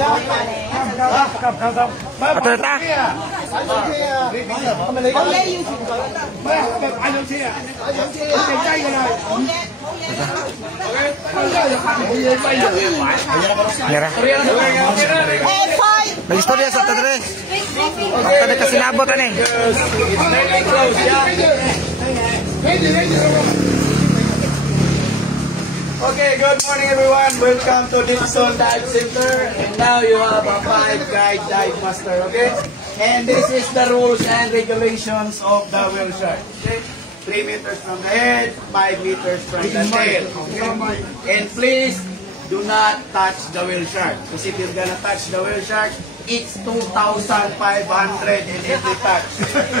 Ito ta. Listo dia sa tadre. Kada kasi nabot ani. Okay, good morning everyone. Welcome to Dixon Dive Center. And now you have a 5-guide dive master, okay? And this is the rules and regulations of the whale shark. Okay? 3 meters from the head, 5 meters from the tail. Okay? And please do not touch the whale shark. Because if you're gonna touch the whale shark, it's 2,500 in every touch.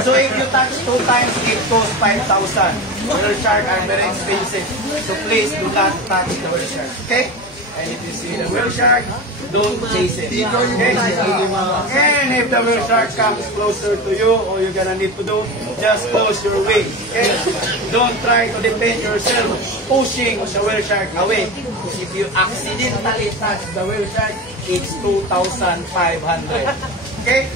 So if you touch 2 times, it costs 5,000. Whale shark are very expensive. So please do not touch the whale shark. Okay? And if you see the whale shark, don't chase it. Okay? And if the whale shark comes closer to you, all you're gonna need to do, just close your wings. Okay? Don't try to defend yourself pushing the whale shark away. Because if you accidentally touch the whale shark, it's 2,500. Okay?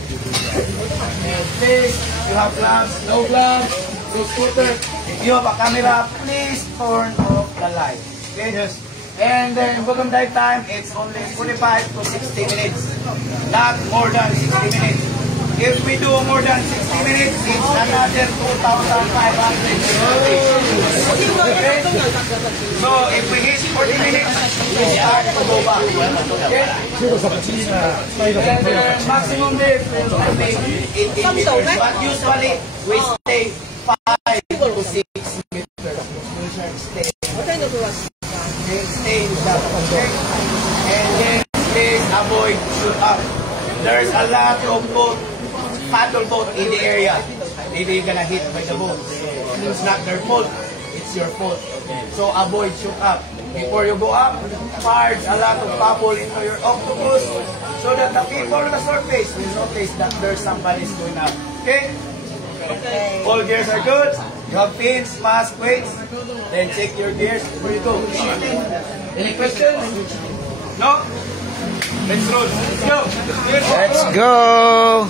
And please, you have gloves, no gloves, no scooter. If you have a camera, please turn off the light. Okay? Yes. And then bottom dive time, it's only 45 to 60 minutes. Not more than 60 minutes. If we do more than 60 minutes, it's another 2,500. Okay? So if we hit 40 minutes, we start to go back. Okay? And maximum depth will be 18 meters. But usually, we stay 5 to 6 meters. Stay in that, okay? And then please avoid shoot up. There's a lot of boat, paddle boat in the area. Maybe you're gonna hit by the boat. It's not their fault, it's your fault. So avoid shoot up. Before you go up, charge a lot of bubble into your octopus so that the people on the surface will notice that there's somebody's going up. Okay? Okay. All gears are good. You have fins, mask, weights. Then check your gears before you go. Any questions? No? Let's roll. Let's go. Let's go.